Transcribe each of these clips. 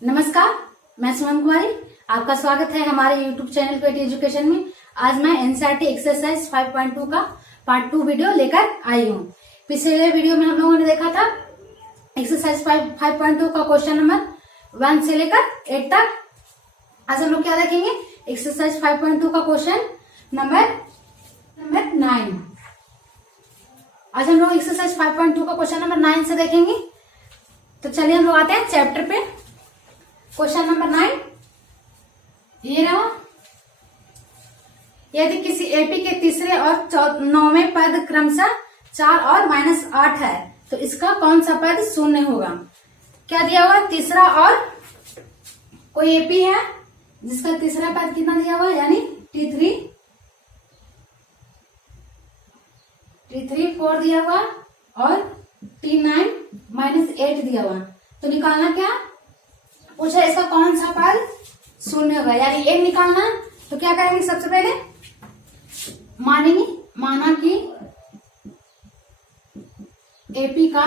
नमस्कार, मैं सुमन कुमारी। आपका स्वागत है हमारे YouTube चैनल पेटी एजुकेशन में। आज मैं एनसीईआरटी एक्सरसाइज 5.2 का पार्ट 2 वीडियो लेकर आई हूँ। पिछले वीडियो में हम लोगों ने देखा था एक्सरसाइज 5.2 का क्वेश्चन नंबर 1 से लेकर 8 तक। आज हम लोग क्या देखेंगे? एक्सरसाइज 5.2 का क्वेश्चन नंबर 9। आज हम लोग एक्सरसाइज 5.2 का क्वेश्चन नंबर 9 से देखेंगे। तो चलिए हम लोग आते हैं चैप्टर पे। क्वेश्चन नंबर 9 ये रहा। यदि किसी एपी के तीसरे और 9वें पद क्रमशः 4 और -8 है तो इसका कौन सा पद शून्य होगा? क्या दिया हुआ? तीसरा और कोई एपी है जिसका तीसरा पद कितना दिया हुआ, यानी T3 4 दिया हुआ और T9 -8 दिया हुआ। तो निकालना क्या पूछा? इसका कौन सा पद शून्य होगा, यानी एक निकालना। तो क्या करेंगे? सबसे पहले माना कि एपी का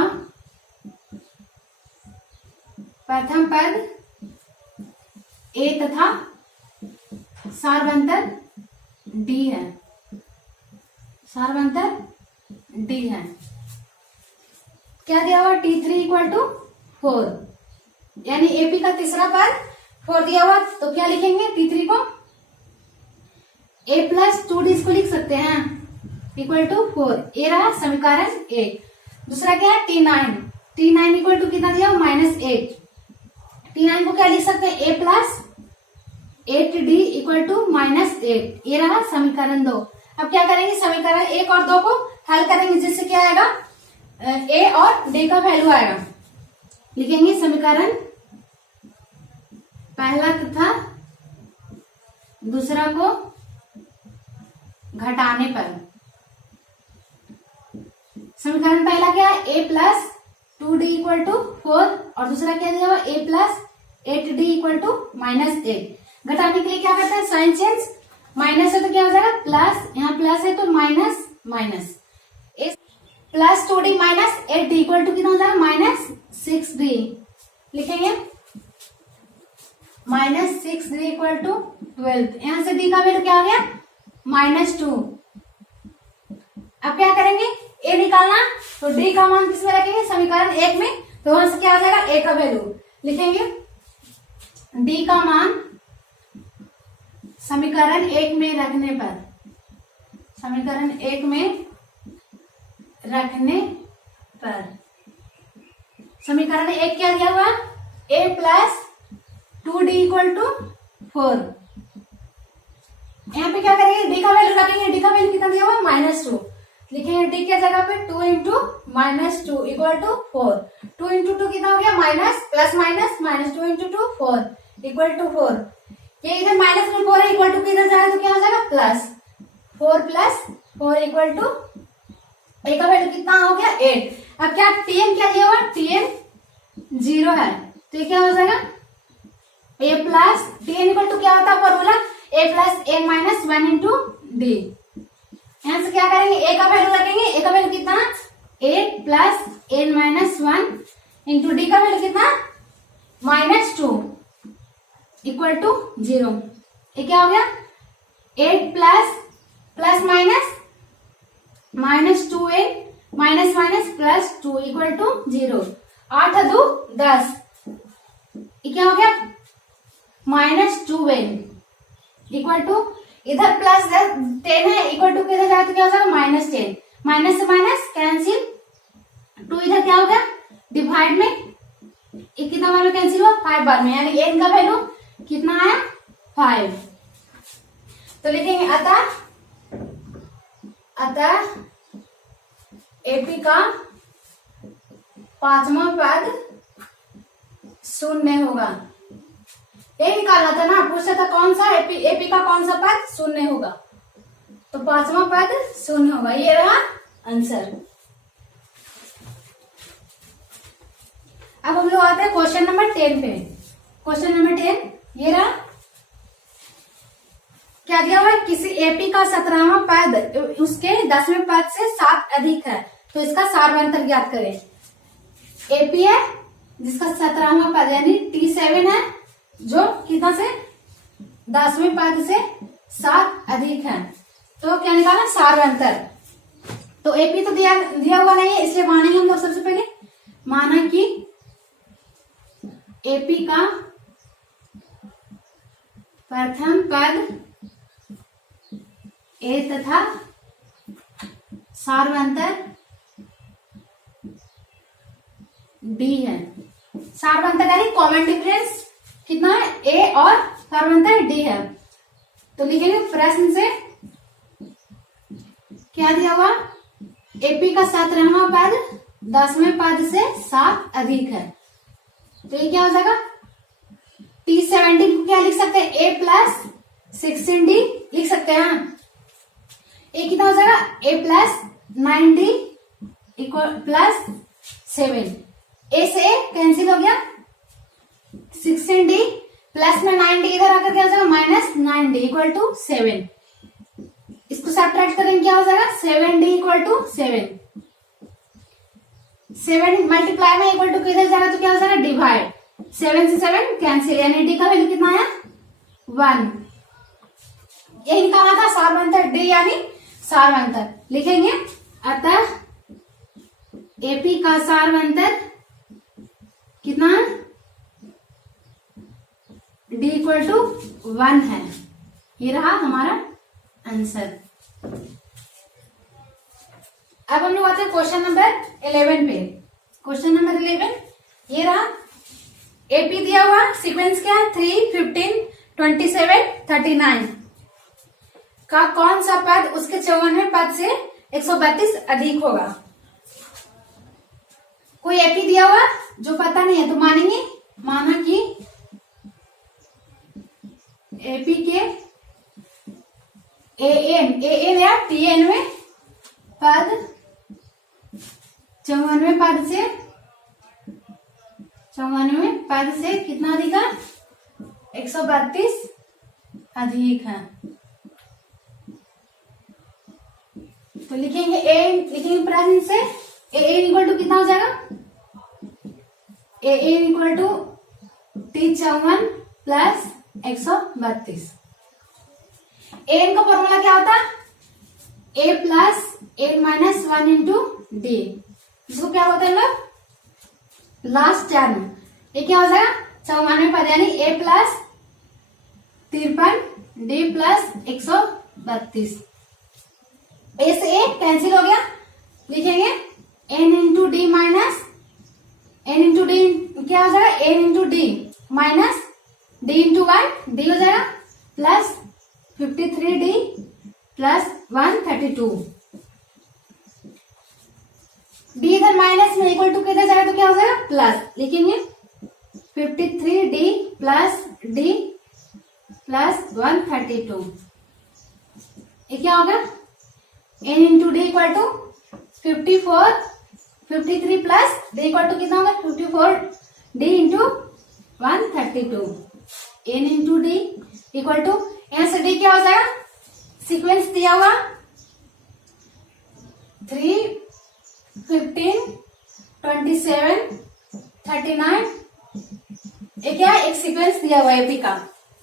प्रथम पद ए तथा सारवंतर डी है। क्या दिया हुआ? T3 = 4, यानी एपी का तीसरा पद 4 दिया हुआ। तो क्या लिखेंगे? T3 को a + 2d इसको लिख सकते हैं = 4। ये रहा समीकरण 1। दूसरा क्या है? T9 = कितना दिया? -8। T9 को क्या लिख सकते हैं? a + 8d = -8। ये रहा समीकरण 2। अब क्या करेंगे? समीकरण 1 और 2 को हल करेंगे, जिससे क्या आएगा? a और d का वैल्यू आएगा। लिखेंगे समीकरण पहला तथा दूसरा को घटाने पर। समीकरण पहला क्या है? a + 2d = 4 और दूसरा क्या दिया हुआ? a + 8d = -8। घटाने के लिए क्या करते हैं? Sign change. माइनस है तो क्या हो जाएगा? प्लस। यहाँ प्लस है तो माइनस। + 2d - 8d = कितना हो जाएगा? -6d। लिखेंगे -6d = 12। यहां से d का वैल्यू क्या हो गया? -2। अब क्या करेंगे? a निकालना। तो d का मान किसमें रखेंगे? समीकरण 1 में। तो वहां से क्या हो जाएगा? a का वैल्यू लिखेंगे। d का मान समीकरण 1 में रखने पर, समीकरण 1 क्या दिया हुआ? a + 2d = 4। यहाँ पे क्या करेंगे? डी का वैल्यू रखेंगे। डी का वैल्यू कितना दिया हुआ? -2। लिखेंगे डी के जगह पे 2 × -2 = 4। 2 × 2 कितना हो गया? -2 × 2 4 = 4। ये इधर माइनस में 4 है, इक्वल टू किधर जाएगा तो क्या हो जाएगा? प्लस। 4 + 4 = ए का वैल्यू कितना हो गया? 8। अब क्या Tn क्या दिया हुआ? Tn 0 है, तो ये क्या हो जाएगा? a + Tn = क्या होता है फॉर्मूला? a + n - 1 × d। यहां से क्या करेंगे? a का वैल्यू रखेंगे। a का वैल्यू कितना? a + n - 1 × d का वैल्यू कितना? -2 = 0। ये क्या हो गया? 8 + -2n - -2 = 0। 8 × 2 = 10। ये क्या हो गया? -2n = इधर +10 है, इक्वल टू किधर जाए तो क्या हो जाएगा? -10। माइनस से माइनस कैंसिल। 2 इधर क्या हो गया? डिवाइड में। एक कितना बार में कैंसिल हुआ? 5 बार में, यानी n का वैल्यू कितना आया? 5। तो लिखेंगे अतः एपी का 5वां पद शून्य होगा। ये निकालना था ना, पूछा था कौन सा एपी का कौन सा पद शून्य होगा। तो 5वां पद शून्य होगा। ये रहा आंसर। अब हम लोग आते हैं क्वेश्चन नंबर 10 पे। क्वेश्चन नंबर 10 ये रहा। क्या दिया हुआ है? किसी एपी का 17वां पद उसके 10वें पद से 7 अधिक है तो इसका सारवंतर ज्ञात करें। एपी है जिसका 17वां पद यानी T7 है, जो कितना से 10वें पद से 7 अधिक है। तो क्या निकालना, सार्वंतर। तो एपी तो दिया हुआ नहीं है, इसलिए मानेंगे हम लोग सबसे पहले। माना कि एपी का प्रथम पद ए तथा सार्वंतर डी है। सार्वंतर यानी कॉमन डिफरेंस कितना है, ए और सार्वंतर डी है। तो लिखेंगे प्रश्न से क्या दिया हुआ, एपी का 17वां पद 10वें पद से 7 अधिक है। तो ये क्या हो जाएगा, T17 को क्या लिख सकते हैं, ए प्लस 16D लिख सकते हैं। ए कितना हो जाएगा, ए प्लस 9D इक्वल प्लस 7। ए से ए कैंसिल हो गया, 16D प्लस में 9D इधर आकर क्या हो जाएगा, माइनस 9D इक्वल टू 7। इसको सब्ट्रैक्ट करेंगे क्या हो जाएगा, 7D इक्वल टू 7। 7 मल्टीप्लाई में इक्वल टू किधर जाएगा, तो क्या हो जाएगा, डिवाइड। 7 से 7 कैंसिल, यानी डी का वैल्यू कितना है, 1। यही निकाला था सार्वंतर डी यानी सार्वंतर। लिखेंगे अतः एपी का सार्वंतर कितना है, डी इक्वल टू 1 है। ये रहा हमारा आंसर। अब हम लोग आते हैं क्वेश्चन नंबर 11 पे। क्वेश्चन नंबर 11 ये रहा, एपी दिया हुआ, सीक्वेंस क्या है, 3, 15, 27, 39 का कौन सा पद उसके 54वें पद से 132 अधिक होगा। कोई एपी दिया हुआ जो पता नहीं है तो मानेंगे, माना कि एपी के एएन या टीएन में पद 54वें पद से कितना अधिक है, 132 अधिक है। तो लिखेंगे ए, लिखेंगे प्रश्न से एएन इक्वल टू कितना हो जाएगा, a n equal to T54 plus 132। N का फॉर्मूला क्या होता है, ए plus N minus 1 into d, जिसको क्या होता है लोग लास्ट टर्म। ये क्या हो जाएगा, 54वें पद यानी A plus 53 D plus 132। A से ए कैंसिल हो गया, लिखेंगे N into D minus N into D क्या हो जाएगा, N into D minus D into 1 D हो जाएगा प्लस 53D प्लस 132। डी इधर माइनस में इक्वल टू किधर जाएगा तो क्या हो जाएगा, प्लस। लिखेंगे 53D प्लस डी प्लस 132। ये क्या होगा, N into D equal to 53 plus D equal to कितना होगा, 54D into 132। N into D equal to, यहां से डी क्या हो जाएगा, सीक्वेंस दिया हुआ 3, 15, 27, 39। ये क्या है, एक सीक्वेंस दिया हुआ है एपी का।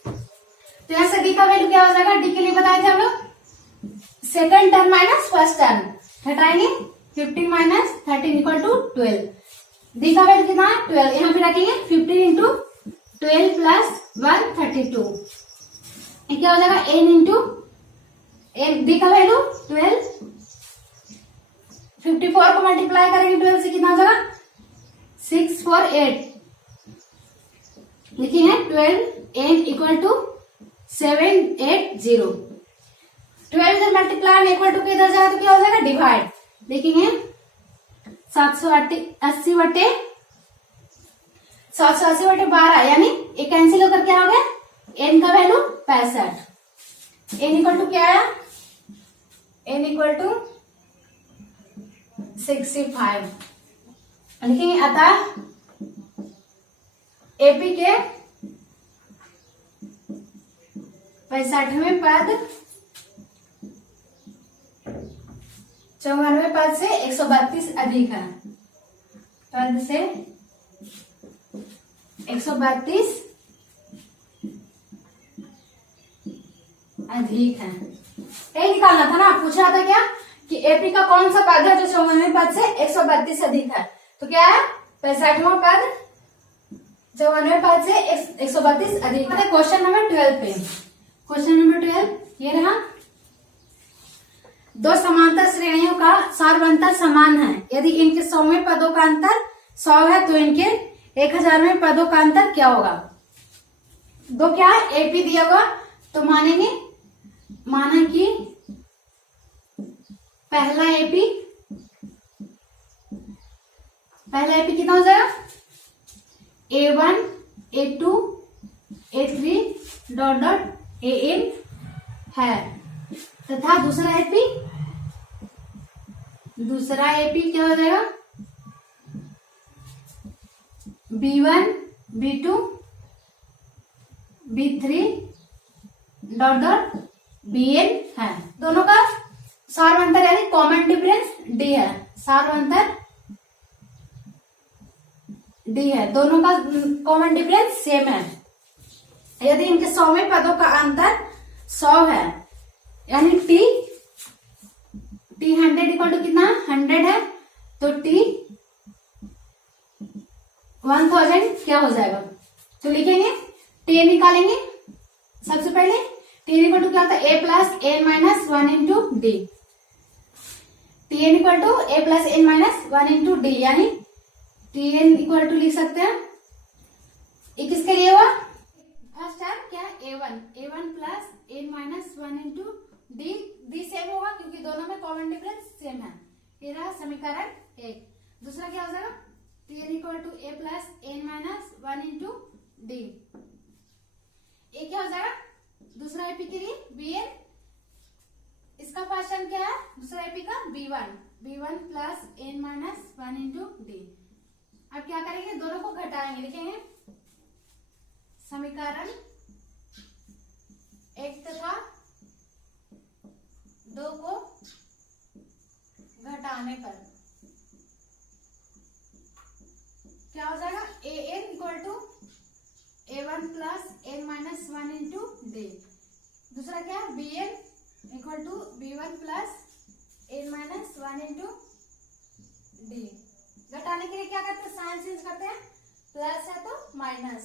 तो यहां से डी का वैल्यू क्या हो जाएगा, डी के लिए बताए थे हम लोग second term minus first term हटाएंगे, 15 माइनस 13 इक्वल टू 12। डी का वैल्यू कितना है, 12। यहाँ पे रखेंगे 15 इंटू 12 प्लस 132। ये क्या हो जाएगा, एन इंटू डी का वैल्यू 12, 54 को मल्टीप्लाई करेंगे 12 से कितना हो जाएगा, 648। लिखेंगे 12 एन इक्वल टू 780। 12 से मल्टीप्लाई में इक्वल टू किधर जाएगा तो क्या हो जाएगा, डिवाइड। देखेंगे 780 बटे 12 यानी एक कैंसिल होकर क्या हो गया, एन का वैल्यू 65। एन इक्वल टू क्या है, एन इक्वल टू 65। लिखेंगे अतः एपी के 65वें पद 54वें पद से 132 अधिक है। पद से 132 अधिक है। यही निकालना था ना, पूछा था क्या कि एपी का कौन सा पद है जो 54वें पद से 132 अधिक है। तो क्या है, 65वां पद 54वें पद से 132 अधिक है। क्वेश्चन नंबर 12 पे, क्वेश्चन नंबर 12 ये रहा, दो समांतर श्रेणियों का सार्वंतर समान है, यदि इनके 100वें पदों का अंतर 100 है तो इनके 1000वें पदों का अंतर क्या होगा। दो क्या है, एपी दिया हुआ, तो मानेंगे, माना कि पहला एपी कितना हो जाएगा, A1 A2 A3 dot dot AN है, तथा दूसरा एपी क्या हो जाएगा, B1 B2 B3 dot dot BN है। दोनों का सार्वंतर यानी कॉमन डिफरेंस D है, सार्वंतर D है, दोनों का कॉमन डिफरेंस सेम है। यदि इनके 100वें पदों का अंतर 100 है, यानी T 100 इक्वल टू कितना 100 है, तो T 1000 क्या हो जाएगा, तो लिखेंगे T निकालेंगे। सबसे पहले T इक्वल टू क्या होता है, A plus N minus 1 into D. Tn equal to A plus N minus 1 into D, यानी Tn इक्वल टू लिख सकते हैं, ये किसके लिए हुआ, फर्स्ट टर्म क्या A1 plus N minus 1 into D same होगा क्योंकि दोनों में कॉमन डिफरेंस सेम है। ये रहा समीकरण 1। दूसरा क्या हो जाएगा, Tn equal to A plus N minus 1 into D. ये क्या हो जाएगा, दूसरा एपी के लिए Bn, इसका फर्स्ट टर्म क्या है, दूसरा एपी का B1 plus N minus 1 into D. अब क्या करेंगे, दोनों को घटाएंगे, लिखेंगे समीकरण 1 तथा 2 को घटाने पर क्या हो जाएगा, An equal to A1 plus N minus 1 into D. दूसरा क्या है, Bn equal to B1 plus N minus 1 into D. घटाने के लिए क्या करते हैं, साइन चेंज करते हैं, प्लस है तो माइनस,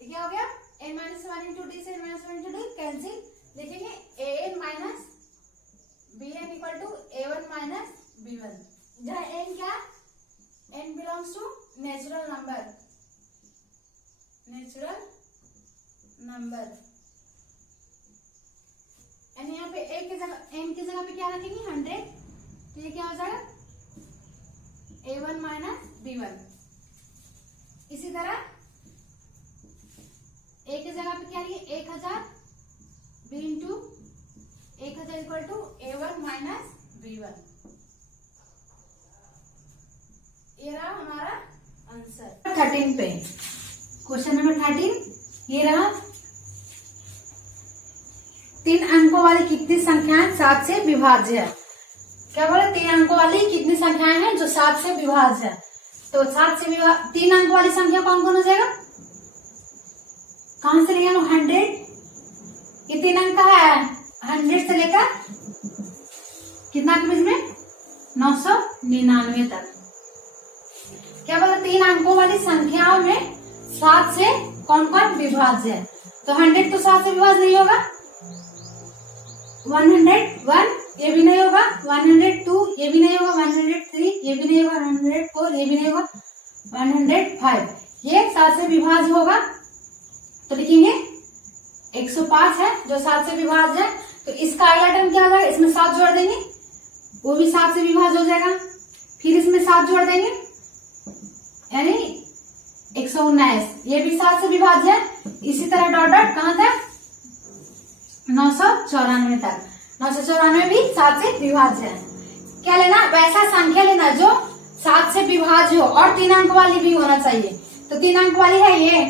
क्या हो गया, N माइनस 1 इंटू डी से N minus 1 into D cancel, लिखेंगे An minus Bn equal to A1 minus B1, जहाँ n क्या, n belongs to natural number, यानी यहाँ पे n की जगह पे क्या रखेंगे 100, तो ये क्या हो जाएगा A1 माइनस B1। इसी तरह a की जगह पे क्या लिखे 1000, B into 1000 equal to A1 minus B1। ये रहा हमारा आंसर 13 पे, क्वेश्चन नंबर 13 ये रहा, 3 अंकों वाली कितनी संख्याएं 7 से विभाज्य है। क्या बोले, 3 अंकों वाली कितनी संख्याएं हैं जो 7 से विभाज्य है। तो 7 से 3 अंकों वाली संख्या कौन कौन हो जाएगा, कहां से लिया 100, ये 3 अंक का है, 100 से लेकर कितना के बीच में 999 तक। क्या बोला, 3 अंकों वाली संख्याओं में 7 से कौन कौन विभाज्य है। तो 100 तो 7 से विभाज्य नहीं होगा, 101 ये भी नहीं होगा, 102 ये भी नहीं होगा, 103 ये भी नहीं होगा, 104 ये भी नहीं होगा, 105 ये 7 से विभाज्य होगा। तो लिखेंगे 105 है जो 7 से विभाज्य है। तो इसका अगला टर्म क्या होगा, इसमें 7 जोड़ देंगे, वो भी 7 से विभाज्य हो जाएगा, फिर इसमें 7 जोड़ देंगे यानी 119 ये भी 7 से विभाज्य है। इसी तरह डॉट डॉट कहां तक 994 तक, 994 भी 7 से विभाज्य है। क्या लेना, वैसा संख्या लेना जो 7 से विभाज्य हो और 3 अंक वाली भी होना चाहिए। तो 3 अंक वाली है ये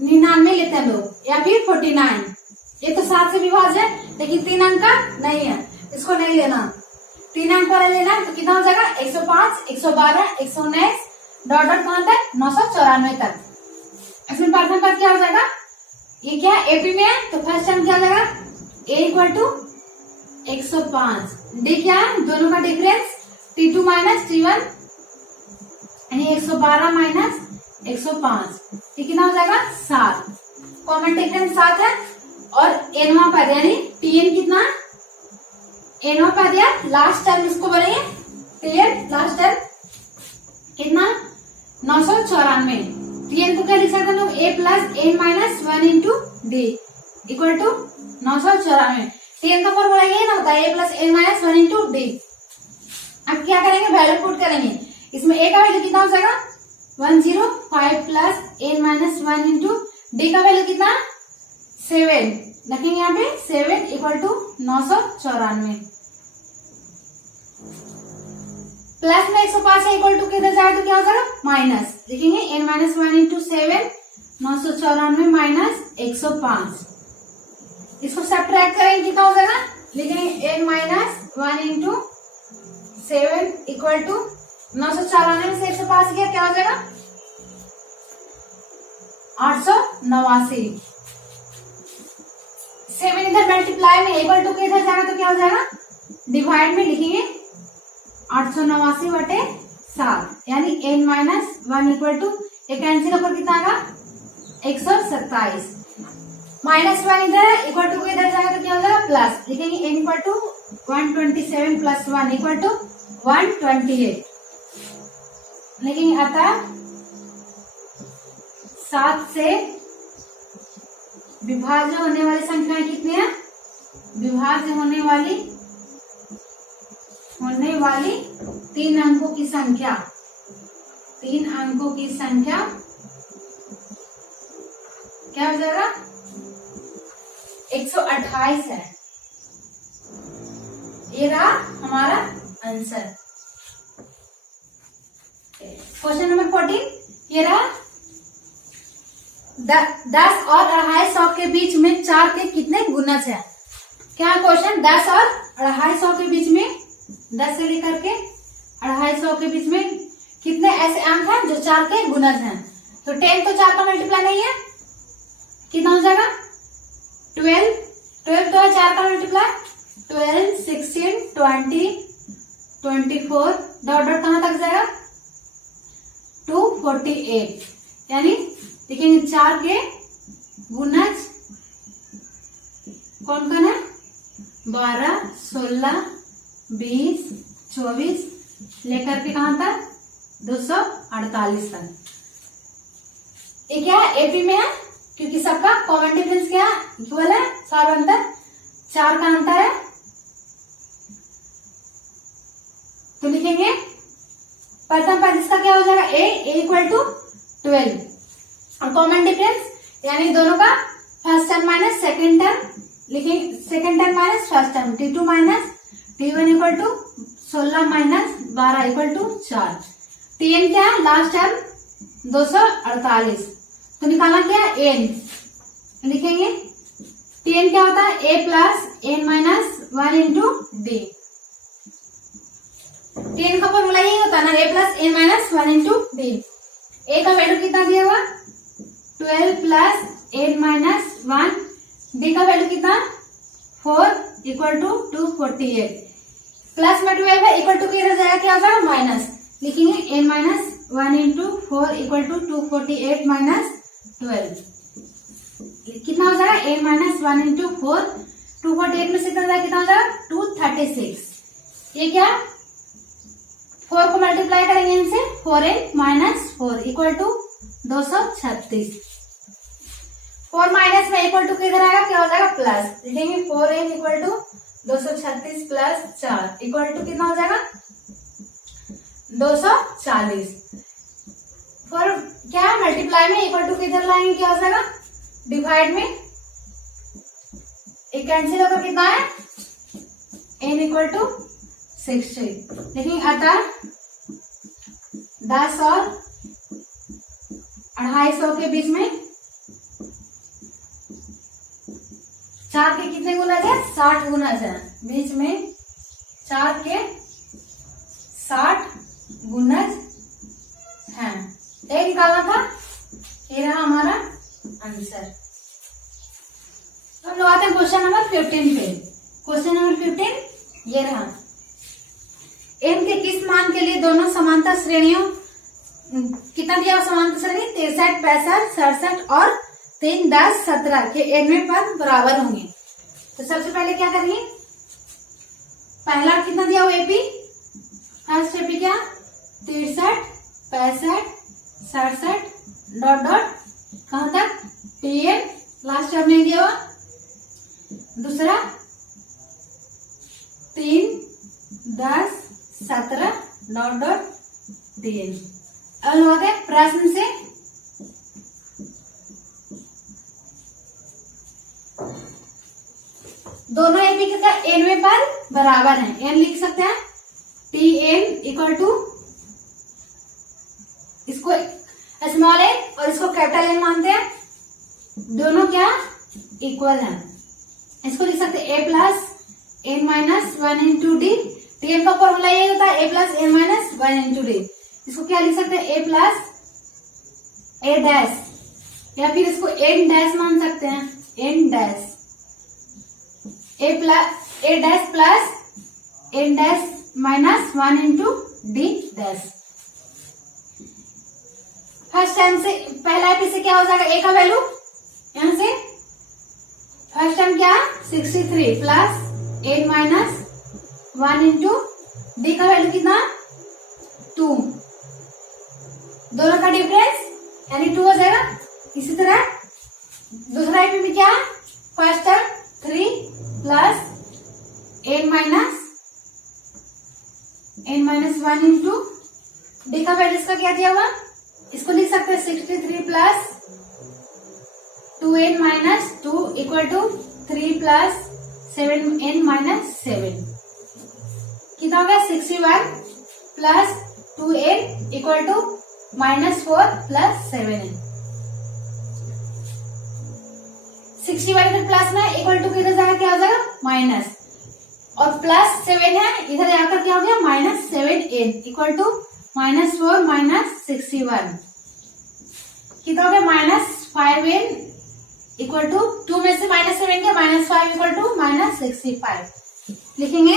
99 लेते हैं लोग, या फिर 49, ये तो 7 से विभाज्य है लेकिन 3 अंक का नहीं है, इसको नहीं लेना। 3 अंक वाला लेना तो कितना हो जाएगा 105, 112, 119 डॉट डॉट कहां तक 994 तक। इसमें प्रथम पद क्या हो जाएगा, ये क्या एपी में है तो फर्स्ट टर्म क्या हो जाएगा a इक्वल टू 105। डी क्या है, दोनों का डिफरेंस t2 माइनस t1 यानी 112 माइनस 105, ये कितना हो जाएगा 7। कॉमन डिफरेंस 7 है। और एनवा पद यानी tn कितना, एनवा पद या लास्ट टर्म इसको बोलेंगे tn लास्ट टर्म कितना 994। tn को क्या लिख सकते हैं लोग a plus n minus 1 into D equal to 994। tn का फॉर्मूला ये ना होता है a plus n minus 1 into D. अब क्या करेंगे, वैल्यू पुट करेंगे। इसमें a का वैल्यू कितना हो जाएगा 105 plus n minus 1 into D का वैल्यू कितना 7 लिखेंगे यहाँ पे 7 इक्वल टू 994। प्लस में 105 है इक्वल टू किधर जाए तो क्या हो जाएगा माइनस, लिखेंगे n माइनस 1 इंटू 7 994 माइनस 105। इसको सब्ट्रैक्ट करेंगे कितना हो जाएगा, लिखेंगे n minus 1 into 7 equal to 994 में से 105 किया क्या हो जाएगा 889। 7 इधर मल्टीप्लाई में इक्वल टू किधर जाएगा तो क्या हो जाएगा डिवाइड में, लिखेंगे 889 बटे 7 यानी n माइनस 1 इक्वल टू एक कैंसिल होकर कितना आएगा 127। माइनस 1 इधर है इक्वल टू इधर जाएगा तो क्या हो जाएगा प्लस, लिखेंगे n equal to 127 plus 1 equal to 128। लिखेंगे अतः 7 से विभाज्य होने वाली संख्याएं कितनी है, विभाज्य होने वाली 3 अंकों की संख्या, 3 अंकों की संख्या क्या हो जाएगा 128 है। ये रहा हमारा आंसर। क्वेश्चन नंबर 14 ये रहा 10 और 250 के बीच में 4 के कितने गुणज है। क्या क्वेश्चन 10 और 250 के बीच में 10 से लेकर के 250 के बीच में कितने ऐसे अंक हैं जो 4 के गुणज हैं। तो 10 तो 4 का मल्टीप्लाई नहीं है, कितना हो जाएगा 12 तो है 4 का मल्टीप्लाई 12 16 20 24 डॉट डॉट कहां तक जाएगा 248 यानी देखेंगे 4 के गुणज कौन कौन है 12 16 20 24 लेकर के कहां तक 248 तक। ये क्या है एपी में है क्योंकि सबका कॉमन डिफरेंस क्या है इक्वल है, सार अंतर 4 का अंतर है। तो लिखेंगे प्रथम पद इसका क्या हो जाएगा a इक्वल टू 12 और कॉमन डिफरेंस यानी दोनों का first term minus second term, लिखेंगे second term minus first term t2 minus t1 equal to 16 minus 12 equal to 4। tn क्या है लास्ट टर्म 248 तो निकालना क्या है n, लिखेंगे tn क्या होता है a plus n minus 1 into D. tn का फॉर्मूला यही होता है ना a plus n minus 1 into D. a का वैल्यू कितना दिया हुआ 12 प्लस n माइनस 1, डी का वैल्यू कितना 4 इक्वल टू 248 प्लस में 12 है इक्वल टू किधर जाएगा क्या होगा माइनस, लिखेंगे n minus 1 into 4 equal to 248 minus 12 कितना हो जाएगा n माइनस 1 इंटू 4 248 में से कितना हो जाएगा 236। ये क्या 4 को मल्टीप्लाई करेंगे इनसे 4n minus 4 equal to 236। 4 minus में इक्वल टू किधर आएगा क्या हो जाएगा प्लस, लिखेंगे 4n equal to 236 plus 4 equal to कितना हो जाएगा 240। फॉर क्या मल्टीप्लाई में इक्वल टू किधर लाएंगे क्या हो जाएगा डिवाइड में, एक कैंसिल होकर कितना है n इक्वल टू 60। लेकिन अतः 10 और 250 के बीच में 4 के कितने गुणज है 60 गुणज है, बीच में 4 के 60 गुणज है, ए निकालना था। ये रहा हमारा आंसर। हम लोग आते हैं क्वेश्चन नंबर 15 पे। क्वेश्चन नंबर 15 ये रहा, एम के किस मान के लिए दोनों समांतर श्रेणियों, कितना दिया समांतर श्रेणी 63, 65, 67 और 3, 10, 17 के nवें पद बराबर होंगे। तो सबसे पहले क्या करेंगे, पहला कितना दिया हुआ एपी, फर्स्ट एपी क्या 63, 65, 67 डॉट डॉट कहां तक टीएन, लास्ट टर्म नहीं दिया हुआ। दूसरा 3, 10, 17 डॉट डॉट टीएन। अब होते हैं प्रश्न से, दोनों एपी का nवें पद बराबर है, n लिख सकते हैं टी एन इक्वल टू, इसको स्मॉल एन और इसको कैपिटल एन मानते हैं, दोनों क्या इक्वल है। इसको लिख सकते हैं a plus N minus 1 into D, T N का फॉर्मूला ये होता है a plus N minus 1 into D. इसको क्या लिख सकते हैं a प्लस ए डैश, या फिर इसको एन डैश मान सकते हैं, N dash, A dash plus N dash minus 1 into D dash. First time से पहला एपी से क्या हो जाएगा, ए का वैल्यू यहां से फर्स्ट टाइम क्या 63 plus N minus 1 into D का वैल्यू कितना 2, दोनों का डिफरेंस यानी 2 हो जाएगा। इसी तरह दूसरा एपी में क्या first time 3 plus N minus 1 into D का वैल्यू इसका क्या दिया हुआ, इसको लिख सकते हैं 63 plus 2n minus 2 equal to 3 plus 7n minus 7, कितना हो गया 61 plus 2n equal to minus 4 plus 7n। 61 plus में इक्वल टू किधर जाएगा, क्या हो जाएगा माइनस, और प्लस 7 है इधर जाकर क्या हो गया minus 7n equal to minus 4 minus 61, कितना हो गया माइनस 5n इक्वल टू 2 में से माइनस 7 गया माइनस 5 इक्वल टू माइनस 65। लिखेंगे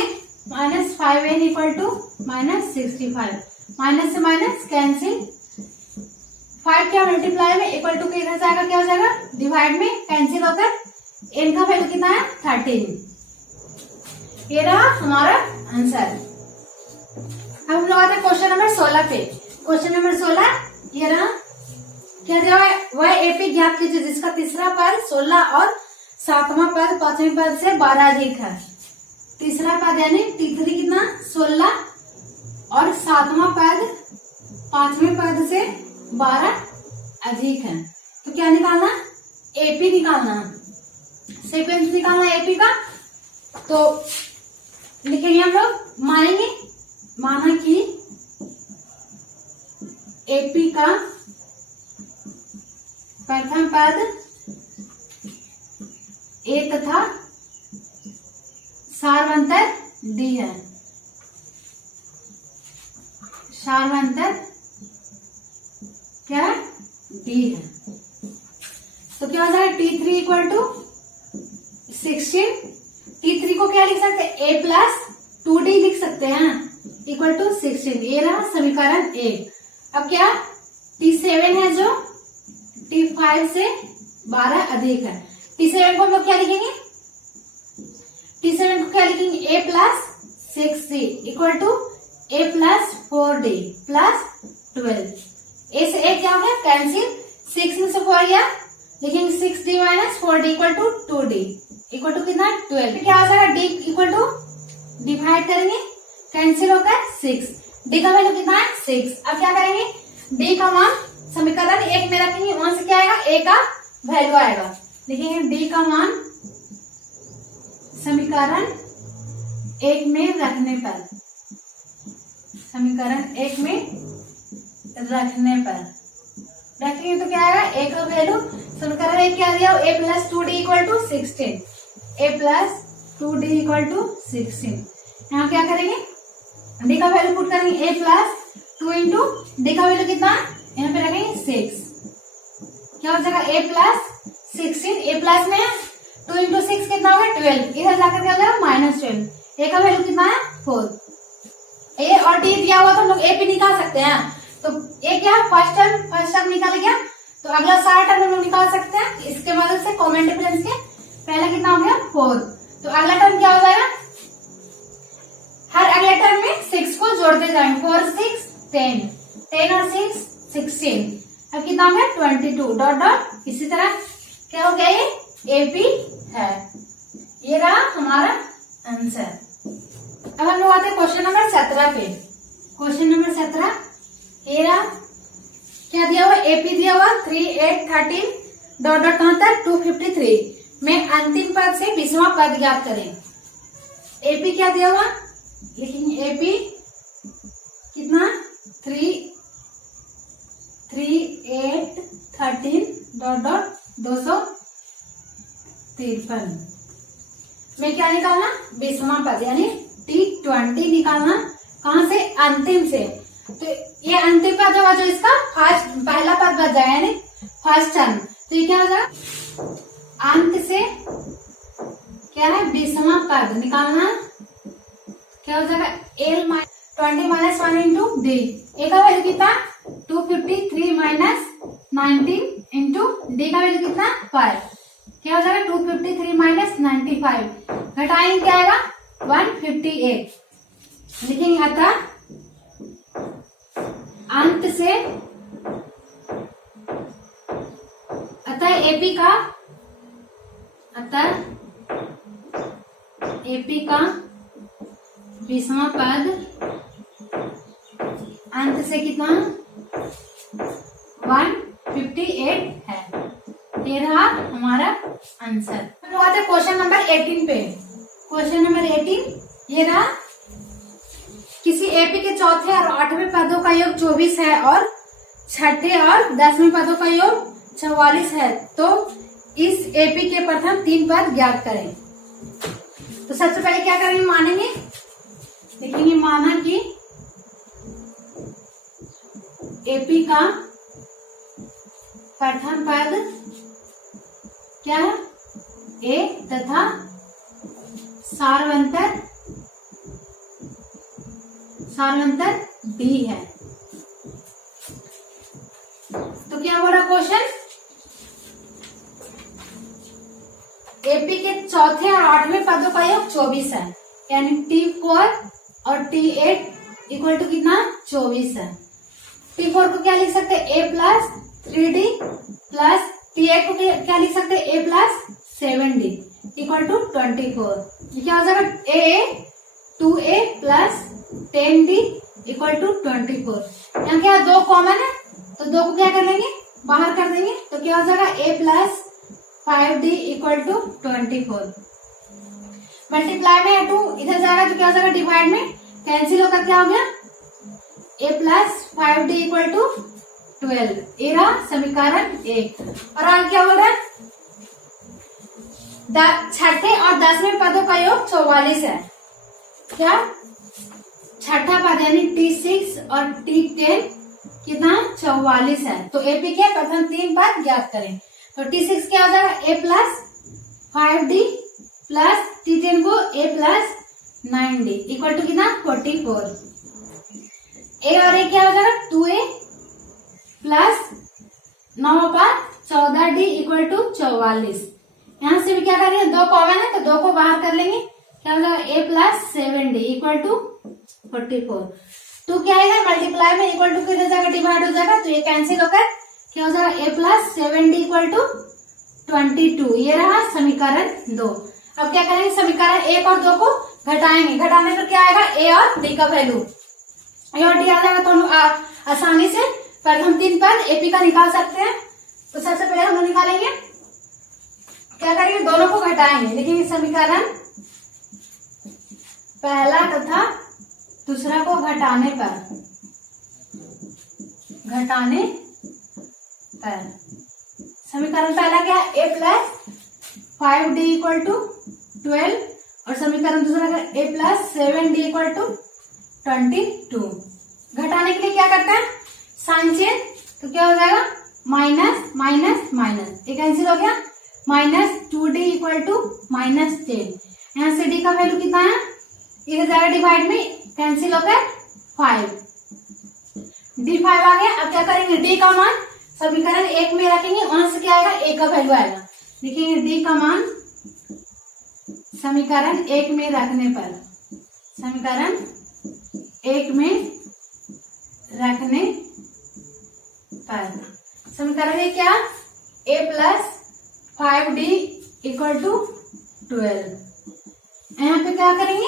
minus 5n equal to minus 65, minus से माइनस कैंसिल, 5 क्या मल्टीप्लाई में इक्वल टू के इधर जाएगा क्या हो जाएगा डिवाइड में कैंसिल होकर n का वैल्यू कितना है 13। ये रहा हमारा आंसर। अब हम लोग आते हैं क्वेश्चन नंबर 16 पे। क्वेश्चन नंबर 16 ये रहा, क्या दिया है, वह एपी ज्ञात कीजिए जिसका तीसरा पद 16 और सातवां पद पांचवें पद से 12 अधिक है। तीसरा पद यानी T3 कितना 16 और सातवां पद पांचवें पद से 12 अधिक है। तो क्या निकालना, एपी निकालना, सीक्वेंस निकालना एपी का। तो लिखेंगे हम लोग, मानेंगे, माना कि एपी का प्रथम पद ए तथा सार्वंतर डी है, सार्वंतर क्या डी है। तो क्या हो जाएगा T3 इक्वल टू 16, T3 को क्या लिख सकते हैं a प्लस 2d लिख सकते हैं इक्वल टू 16। ये रहा समीकरण 1। अब क्या T7 है जो T5 से 12 अधिक है। T7 को हम लोग क्या लिखेंगे, T7 को क्या लिखेंगे a plus 6d equal to a plus 4d plus 12। a से a क्या हो गया कैंसिल, 6 में से 4 गया, लिखेंगे 6d minus 4d equal to 2d equal to कितना 12। क्या हो जाएगा d इक्वल टू डिवाइड करेंगे कैंसिल होकर 6, d का वैल्यू कितना है 6। अब क्या करेंगे, d का मान समीकरण 1 में रखेंगे, वहां से क्या आएगा a का वैल्यू आएगा, लिखेंगे d का मान समीकरण 1 में रखने पर, समीकरण 1 में रखने पर रखेंगे तो क्या आएगा a का वैल्यू, समीकरण 1 क्या दिया a plus 2d equal to 16, a plus 2d equal to 16। यहाँ क्या करेंगे d का वैल्यू पुट करेंगे a प्लस 2 इंटू डी का वैल्यू कितना है, यहाँ पे रखेंगे 6, क्या हो जाएगा a प्लस 16, a प्लस में 2 इंटू 6 कितना होगा 12, इधर जाकर क्या हो जाएगा -12, a का वैल्यू कितना है 4। a और d दिया हुआ तो हम लोग a पे निकाल सकते हैं, तो a क्या फर्स्ट टर्म निकाल गया, तो अगला सारा टर्म हम लोग निकाल सकते हैं इसके मदद से कॉमन डिफरेंस के। पहला कितना हो गया 4, तो अगला टर्म क्या हो जाएगा, हर अगले टर्म में 6 को जोड़ते जाएंगे, 4 6 10, 10 और 6 16, अब कितना हो गया 22 डॉट डॉट। इसी तरह क्या हो गया, ये AP है, ये रहा हमारा आंसर। अब हम लोग आते हैं क्वेश्चन नंबर 17 पे। क्वेश्चन नंबर 17 ये रहा, क्या दिया हुआ, AP दिया हुआ 3 8 13 डॉट डॉट कहां तक 253 में अंतिम पद से 20वां पद ज्ञात करें। AP क्या दिया हुआ, लिखेंगे AP कितना 3 8 13 डॉट डॉट 253 में क्या निकालना 20वां पद यानी T20 निकालना, कहां से, अंतिम से। तो ये अंतिम पद होगा जो इसका पहला पद बच जाएगा यानी फर्स्ट टर्म, तो ये क्या हो जाएगा, अंत से क्या है 20वां पद निकालना, क्या हो जाएगा L 20 माइनस 1 इंटू डी, ए का वैल्यू कितना 253 माइनस 19 इंटू डी का वैल्यू कितना 5, क्या हो जाएगा 253 माइनस 95, घटाएंगे क्या आएगा 158, लिखेंगे अतः अंत से, AP का 20वां पद अंत से कितना 158 है, ये रहा हमारा आंसर। हम लोग आते हैं क्वेश्चन नंबर 18 पे। क्वेश्चन नंबर 18 ये रहा, किसी AP के चौथे और 8वें पदों का योग 24 है और छठे और 10वें पदों का योग 44 है, तो इस AP के प्रथम 3 पद ज्ञात करें। तो सबसे पहले क्या करेंगे, मानेंगे, देखेंगे माना कि AP का प्रथम पद क्या है A तथा सारवंतर B है। तो क्या बोला क्वेश्चन, AP के चौथे और 8वें पदों का योग 24 है, यानी T4 और T8 इक्वल टू कितना 24 है। T4 को क्या लिख सकते हैं A plus 3D plus T8 को क्या लिख सकते हैं A plus 7D equal to 24, क्या हो जाएगा A 2A plus 10D equal to 24। यहाँ क्या 2 कॉमन है तो 2 को क्या कर लेंगे बाहर कर देंगे, तो क्या हो जाएगा A plus 5D equal to 24। Multiply में 2 इधर जाएगा तो क्या हो जाएगा डिवाइड में कैंसिल होकर क्या हो गया A plus 5D equal to 12, ये रहा समीकरण 1। और आगे क्या बोल रहा है, छठे और 10वें पदों का योग 44 है, क्या छठा पद यानी T6 और T10 कितना 44 है, तो AP के प्रथम 3 पद ज्ञात करें। तो T6 क्या हो जाएगा A plus 5D plus T10 को A plus 9D equal to कितना 44। A और A क्या हो जाएगा 2A प्लस 9 का 14D इक्वल टू 44। यहाँ से भी क्या करेंगे 2 कॉमन है तो 2 को बाहर कर लेंगे, क्या हो जाएगा A plus 7D equal to 44। 2 क्या आएगा मल्टीप्लाई में इक्वल टू किधर जाएगा डिवाइड हो जाएगा, तो ये कैंसिल होकर क्या हो जाएगा A plus 7D equal to 22, ये रहा समीकरण 2। अब क्या करेंगे समीकरण 1 और 2 को घटाएंगे, घटाने पर क्या आएगा A और D का वैल्यू, A और D आ जाएगा तो हम आसानी से प्रथम 3 पद AP का निकाल सकते हैं। तो सबसे पहले हम लोग निकालेंगे, क्या करेंगे दोनों को घटाएंगे, लिखेंगे समीकरण पहला तथा दूसरा को घटाने पर समीकरण पहला क्या A plus 5D equal to 12 और समीकरण दूसरा क्या A plus 7D equal to 22। घटाने के लिए क्या करते हैं, साइन चेंज, तो क्या हो जाएगा माइनस माइनस माइनस, ये कैंसिल हो गया, -2d इक्वल टू -10। यहाँ से d का वैल्यू कितना है, इधर जाएगा डिवाइड में, कैंसिल होकर 5, d 5 आ गया। अब क्या करेंगे, d का मान समीकरण 1 में रखेंगे, वहां से क्या आएगा, a का वैल्यू आएगा, लिखेंगे d का मान समीकरण 1 में रखने पर, समीकरण 1 में रखने पर समीकरण है क्या, a plus 5d equal to 12। यहाँ पे क्या करेंगे,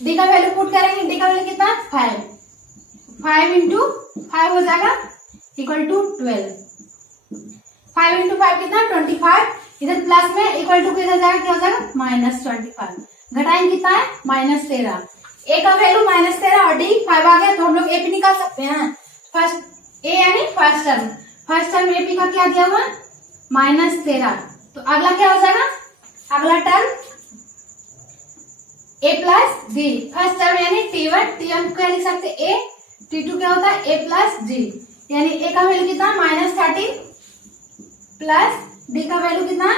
d का वैल्यू पुट करेंगे, d का वैल्यू कितना, 5 इंटू 5 हो जाएगा इक्वल टू 12, 5 इंटू 5 कितना 25, इधर प्लस में इक्वल टू किधर जाएगा, क्या हो जाएगा -25, घटाएंगे कितना है -13, a का वैल्यू -13 और d 5 आ गया, तो हम लोग a p निकाल सकते हैं। फर्स्ट a यानी फर्स्ट टर्म a p का क्या दिया हुआ -13, तो अगला क्या हो जाएगा, अगला term a plus d, first term यानी t1 क्या लिख सकते a, t2 क्या होता है a प्लस d, यानी a का वैल्यू कितना -13 प्लस d का वैल्यू कितना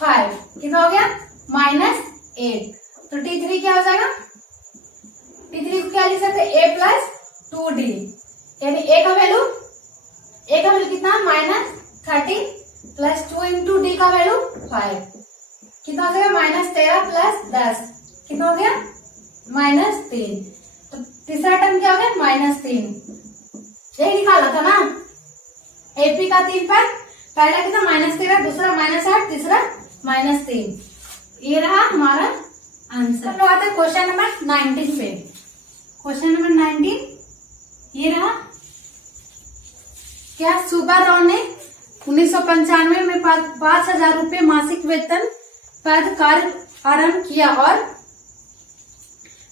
5, कितना हो गया -8, तो t3 क्या हो जाएगा, t3 को क्या लिख सकते a प्लस 2d, यानी a का वैल्यू कितना -13 प्लस 2 इंटू d का वैल्यू 5, कितना हो जाएगा -13 प्लस 10, कितना हो गया -3, तो तीसरा टर्म क्या हो गया -3, यही निकाला था ना, AP का 3 पर, पहला कितना -13, दूसरा -8, तीसरा -3, ये रहा हमारा आंसर। तो आते हैं क्वेश्चन नंबर 19 पे, क्वेश्चन नंबर 19 ये रहा, क्या सुब्बाराव ने 1995 में 5,000 रुपये मासिक वेतन पद कार्य आरंभ किया और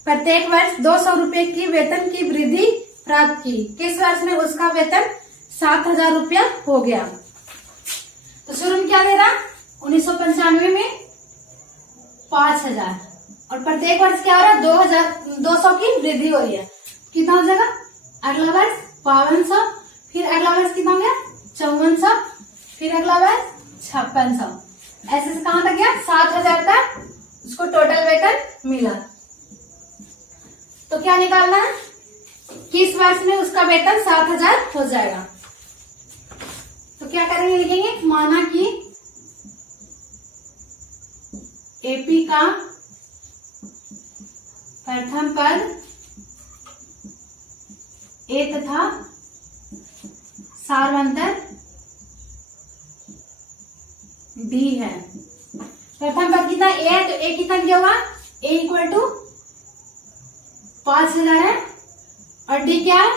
प्रत्येक वर्ष 200 रुपये की वेतन की वृद्धि प्राप्त की, किस वर्ष में उसका वेतन 7,000 रुपया हो गया। तो शुरू में क्या दे रहा, 1995 में 5,000 और प्रत्येक वर्ष क्या हो रहा है 200 की वृद्धि हो रही है, कितना हो जाएगा, अगला वर्ष 5200, फिर अगला वर्ष कितना हो गया 5400, फिर अगला वर्ष 5600, ऐसे से कहां तक गया 7,000 तक उसको टोटल वेतन मिला। तो क्या निकालना है, किस वर्ष में उसका वेतन 7,000 हो जाएगा। तो क्या करेंगे, लिखेंगे माना कि एपी का प्रथम पद ए तथा सार्वंतर डी है। प्रथम पद कितना ए है, तो ए कितना दिया होगा, ए इक्वल टू 5,000 है और डी क्या है,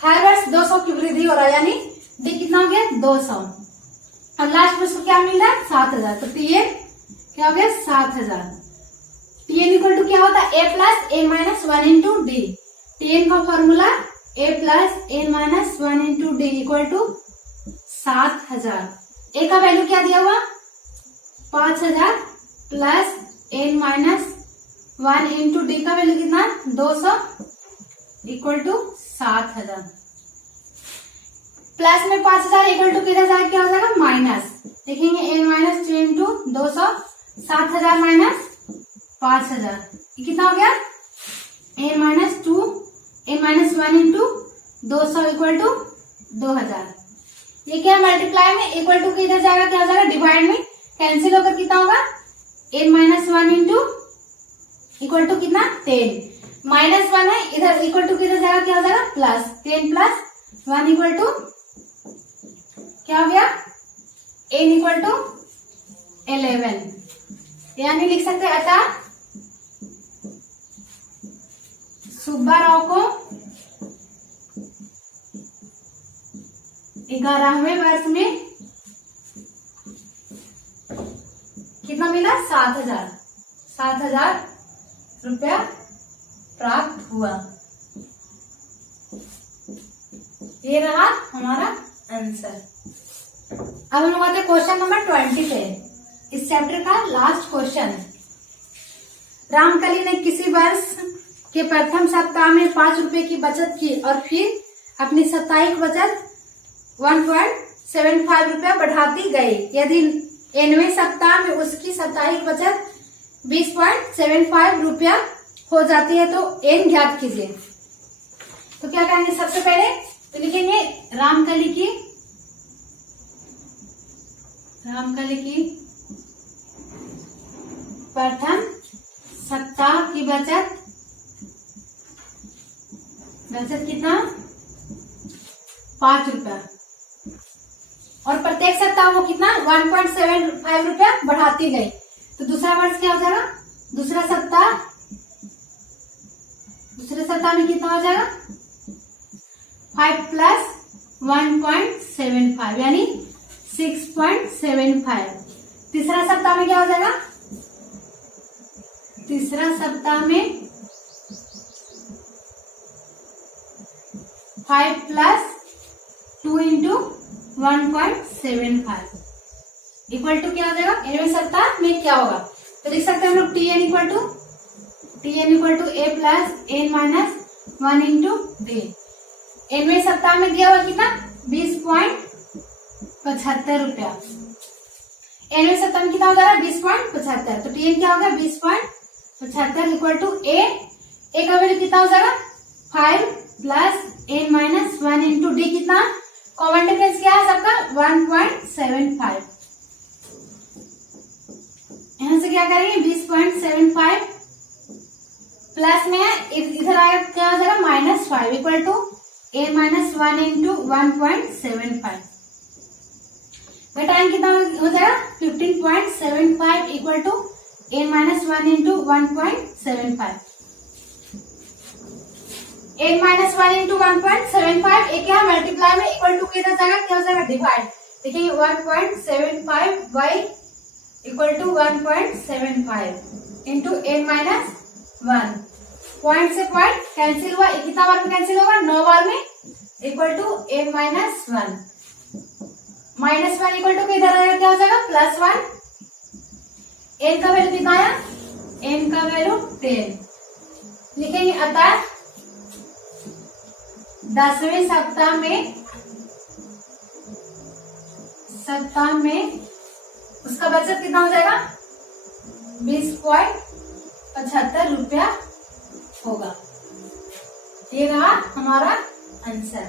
हर वर्ष 200 की वृद्धि हो रहा है, यानी डी कितना हो गया 200, अब लास्ट में उसको क्या मिल रहा है 7,000, तो टीए क्या हो गया 7,000। टीएन इक्वल टू क्या होता है, ए plus A minus 1 into D, TN का formula A plus A minus 1 into D equal to 7,000। A का वैल्यू क्या दिया हुआ 5,000 plus N minus 1 into D का वैल्यू कितना 200 इक्वल टू 7,000। प्लस में 5,000 इक्वल टू किधर जाएगा, क्या हो जाएगा माइनस, देखेंगे एन माइनस 2 इंटू 200, 7,000 माइनस 5,000 कितना हो गया N minus 2 N minus 1 into 200 equal to 2,000। ये क्या मल्टीप्लाई में इक्वल टू किधर जाएगा, क्या हो जाएगा डिवाइड में, कैंसिल होकर कितना होगा N minus 1 into equal to कितना 10, माइनस 1 है इधर इक्वल टू किधर जाएगा, क्या हो जाएगा प्लस 10 प्लस 1 इक्वल टू क्या हो गया एन इक्वल टू 11, यानी लिख सकते हैं अतः सुब्बाराव को 11वें वर्ष में कितना मिला 7,000 रुपया प्राप्त हुआ। ये रहा हमारा आंसर। अब हम लोग आते हैं क्वेश्चन नंबर 20 पे, इस चैप्टर का लास्ट क्वेश्चन। रामकली ने किसी वर्ष कि प्रथम सप्ताह में 5 रुपए की बचत की और फिर अपनी साप्ताहिक बचत 1.75 रुपया बढ़ाती गई। यदि 9वें सप्ताह में उसकी साप्ताहिक बचत 20.75 रुपया हो जाती है तो n ज्ञात कीजिए। तो क्या करेंगे, सबसे पहले तो लिखेंगे रामकली की प्रथम सप्ताह की बचत कितना 5 रुपया और प्रत्येक सप्ताह वो कितना 1.75 रुपया बढ़ाती गई। तो दूसरा वर्ष क्या हो जाएगा, दूसरे सप्ताह में कितना हो जाएगा 5 प्लस 1.75 यानी 6.75। तीसरा सप्ताह में क्या हो जाएगा, तीसरा सप्ताह में 5 प्लस 2 इंटू 1.75 इक्वल टू क्या हो जाएगा, 9वें सप्ताह में क्या होगा। तो लिख सकते हैं हम लोग tn equal to a plus n minus 1 into d। 9वें सप्ताह में दिया हुआ कितना 20.75 रुपया। 9वें सप्ताह में कितना हो जाएगा 20.75। तो tn क्या होगा 20.75 इक्वल टू a का वैल्यू कितना हो जाएगा 5 plus n minus 1 into D. कितना कॉमन डिफरेंस क्या है सबका 1.75। यहां से क्या करेंगे 20.75 प्लस में इधर आएगा क्या हो जाएगा -5 equal to a minus 1 into 1.75। बेटा कितना हो जाएगा 15.75 equal to a minus 1 into 1.75। n minus 1 into 1.75 एक क्या मल्टीप्लाई में इक्वल टू किधर जाएगा, क्या हो जाएगा डिवाइड। देखिए 1.75 by equal to 1.75 into n minus 1। Point से पॉइंट कैंसिल हुआ, कितना बार में कैंसिल होगा 9 बार में equal to n minus 1। -1 equal to किधर आएगा, क्या हो जाएगा +1। n का वैल्यू कितना आया, n का वैल्यू 10। लिखेंगे अतः 10वें सप्ताह में उसका बचत कितना हो जाएगा 20.75 रुपया होगा। ये रहा हमारा आंसर।